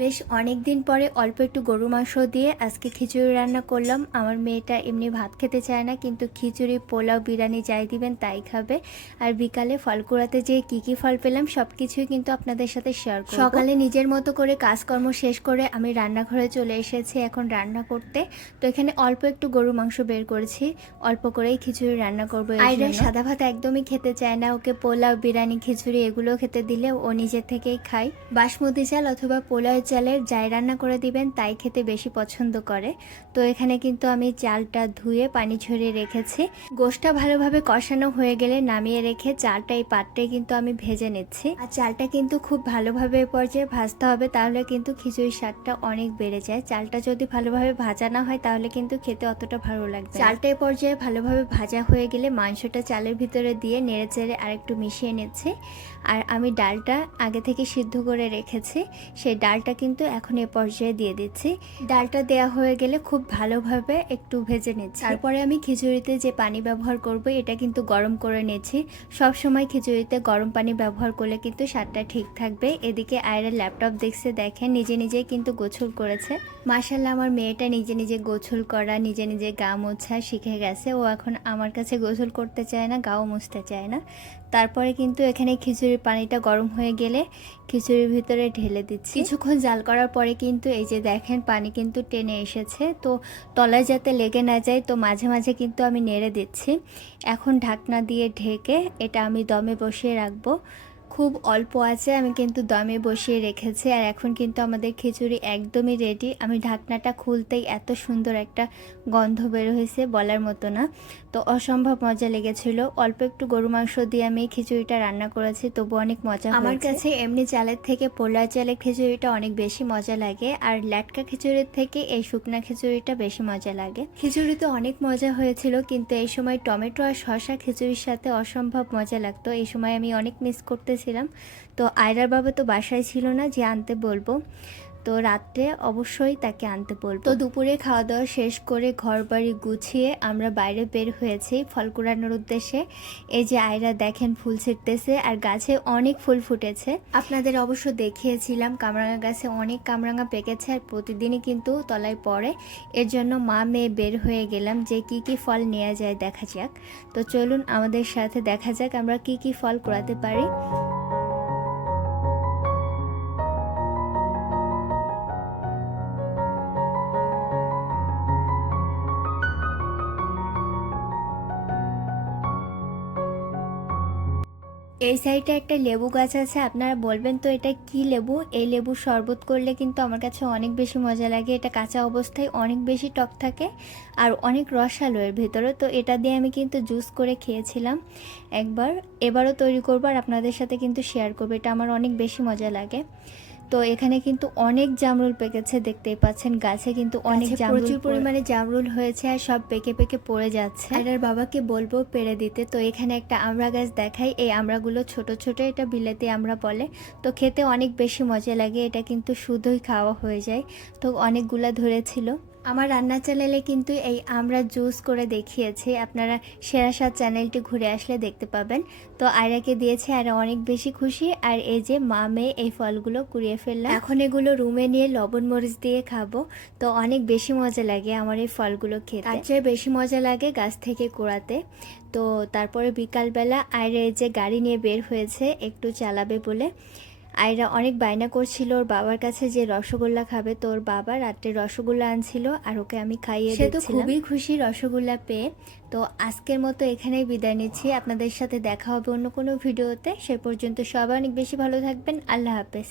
বেশ অনেক দিন পরে অল্প একটু গরু মাংস দিয়ে আজকে খিচুড়ি রান্না করলাম। আমার মেয়েটা এমনি ভাত খেতে চায় না, কিন্তু খিচুড়ি, পোলাও, বিরিয়ানি যাই দিবেন তাই খাবে। আর বিকালে ফল কুড়াতে যেয়ে কী ফল পেলাম সব কিছুই কিন্তু আপনাদের সাথে শেয়ার করব। সকালে নিজের মতো করে কাজকর্ম শেষ করে আমি রান্নাঘরে চলে এসেছি এখন রান্না করতে। তো এখানে অল্প একটু গরু মাংস বের করেছি, অল্প করেই খিচুড়ি রান্না করবো। আইরা সাদা ভাত একদমই খেতে চায় না, ওকে পোলাও, বিরিয়ানি, খিচুড়ি এগুলো খেতে দিলে ও নিজের থেকেই খায়। বাসমতি চাল অথবা পোলাও চালের যাই রান্না করে দিবেন তাই খেতে বেশি পছন্দ করে। তো এখানে কিন্তু আমি চালটা ধুয়ে পানি ঝরিয়ে রেখেছি। গোশটা ভালোভাবে কষানো হয়ে গেলে নামিয়ে রেখে চালটা এই পাত্রে কিন্তু আমি ভেজে নিচ্ছি। আর চালটা কিন্তু খুব ভালোভাবে পর্যায়ে ভাজতে হবে, তাহলে কিন্তু খিচুড়ির স্বাদটা অনেক বেড়ে যায়। চালটা যদি ভালোভাবে ভাজা না হয় তাহলে কিন্তু খেতে অতটা ভালো লাগবে। চালটা এই পর্যায়ে ভালোভাবে ভাজা হয়ে গেলে মাংসটা চালের ভিতরে দিয়ে নেড়েচেড়ে আরেকটু মিশিয়ে নিচ্ছি। আর আমি ডালটা আগে থেকে সিদ্ধ করে রেখেছি, সেই ডালটা কিন্তু এখন এ পর্যায়ে দিয়ে দিচ্ছি। ডালটা দেয়া হয়ে গেলে খুব ভালোভাবে একটু ভেজে নিচ্ছি। তারপরে আমি খিচুড়িতে যে পানি ব্যবহার করব এটা কিন্তু গরম করে নিয়েছি। সব সময় খিচুড়িতে গরম পানি ব্যবহার করলে কিন্তু স্বাদটা ঠিক থাকবে। এদিকে আয়রা ল্যাপটপ দেখছে, দেখেন নিজে নিজেই কিন্তু গোসল করেছে। মাশাআল্লাহ, আমার মেয়েটা নিজে নিজে গোসল করা, নিজে নিজে গা মোছা শিখে গেছে। ও এখন আমার কাছে গোসল করতে চায় না, গাও মুছতে চায় না। তারপরে কিন্তু এখানে খিচুড়ির পানিটা গরম হয়ে গেলে খিচুড়ির ভিতরে ঢেলে দিচ্ছি। কিছুক্ষণ জাল করার পরে কিন্তু এই যে দেখেন পানি কিন্তু টেনে এসেছে। তো তলায় যাতে লেগে না যায়, তো মাঝে মাঝে কিন্তু আমি নেড়ে দিচ্ছি। এখন ঢাকনা দিয়ে ঢেকে এটা আমি দমে বসিয়ে রাখবো। খুব অল্প আছে আমি কিন্তু দমে বসিয়ে রেখেছি। আর এখন কিন্তু আমাদের খিচুড়ি একদমই রেডি। আমি ঢাকনাটা খুলতেই এত সুন্দর একটা গন্ধ বের হয়েছে, বলার মতো না। তো অসম্ভব মজা লেগেছিল। অল্প একটু গরু মাংস দিয়ে আমি খিচুড়িটা রান্না করেছি, তবু অনেক মজা হয়েছে। আমার কাছে এমনি চালের থেকে পোলাও চালের খিচুড়িটা অনেক বেশি মজা লাগে, আর ল্যাটকা খিচুড়ির থেকে এই শুকনা খিচুড়িটা বেশি মজা লাগে। খিচুড়িতে অনেক মজা হয়েছিল, কিন্তু এই সময় টমেটো আর শসা খিচুড়ির সাথে অসম্ভব মজা লাগতো। এই সময় আমি অনেক মিস করতেছিলাম। তো আয়রার বাবা তো বাসায় ছিল না যে আনতে বলবো, তো রাত্রে অবশ্যই তাকে আনতে বলবো। তো দুপুরে খাওয়া দাওয়া শেষ করে ঘর বাড়ি গুছিয়ে আমরা বাইরে বের হয়েছি ফল কুড়ানোর উদ্দেশ্যে। এই যে আয়রা দেখেন ফুল ছিটতেছে, আর গাছে অনেক ফুল ফুটেছে। আপনাদের অবশ্য দেখিয়েছিলাম কামরাঙা গাছে অনেক কামরাঙা পেকেছে, আর প্রতিদিনই কিন্তু তলায় পড়ে। এর জন্য মা মেয়ে বের হয়ে গেলাম যে কি ফল নেওয়া যায় দেখা যাক। তো চলুন আমাদের সাথে দেখা যাক আমরা কি ফল কুড়াতে পারি। এই সাইডে একটা লেবু গাছ আছে, আপনারা বলবেন তো এটা কি লেবু। এই লেবুর শরবত করলে কিন্তু আমার কাছে অনেক বেশি মজা লাগে। এটা কাঁচা অবস্থায় অনেক বেশি টক থাকে আর অনেক রসালো এর ভেতরে। তো এটা দিয়ে আমি কিন্তু জুস করে খেয়েছিলাম একবার, এবারও তৈরি করবো আর আপনাদের সাথে কিন্তু শেয়ার করবো। এটা আমার অনেক বেশি মজা লাগে। তো এখানে কিন্তু অনেক জামরুল পেকেছে, দেখতেই পাচ্ছেন গাছে কিন্তু অনেক প্রচুর পরিমাণে জামরুল হয়েছে, আর সব পেকে পেকে পড়ে যাচ্ছে। আর বাবাকে বলবো পেড়ে দিতে। তো এখানে একটা আমড়া গাছ দেখাই, এই আমড়াগুলো ছোট ছোট, এটা বিলেতি আমড়া বলে। তো খেতে অনেক বেশি মজা লাগে, এটা কিন্তু শুধুই খাওয়া হয়ে যায়। তো অনেকগুলা ধরেছিল। আমার রান্না চ্যানেলে কিন্তু এই আমরা জুস করে দেখিয়েছি, আপনারা সেরা স্বাদ চ্যানেলটি ঘুরে আসলে দেখতে পাবেন। তো আয়রাকে দিয়েছে, আর অনেক বেশি খুশি। আর এই যে মা মেয়ে এই ফলগুলো কুড়িয়ে ফেললাম, এখন এগুলো রুমে নিয়ে লবণ মরিচ দিয়ে খাবো। তো অনেক বেশি মজা লাগে আমার এই ফলগুলো খেতে, তার চেয়ে বেশি মজা লাগে গাছ থেকে কুড়াতে। তো তারপরে বিকালবেলা আয়রা এই যে গাড়ি নিয়ে বের হয়েছে একটু চালাবে বলে। আয়রা অনেক বায়না করছিল ওর বাবার কাছে যে রসগোল্লা খাবে। তো ওর বাবা রাত্রে রসগোল্লা আনছিল আর ওকে আমি খাইয়ে দিচ্ছিলাম। সে তো খুবই খুশি রসগোল্লা পেয়ে। তো আজকের মতো এখানেই বিদায় নিচ্ছি, আপনাদের সাথে দেখা হবে অন্য কোনো ভিডিওতে। সে পর্যন্ত সবাই অনেক বেশি ভালো থাকবেন। আল্লাহ হাফেজ।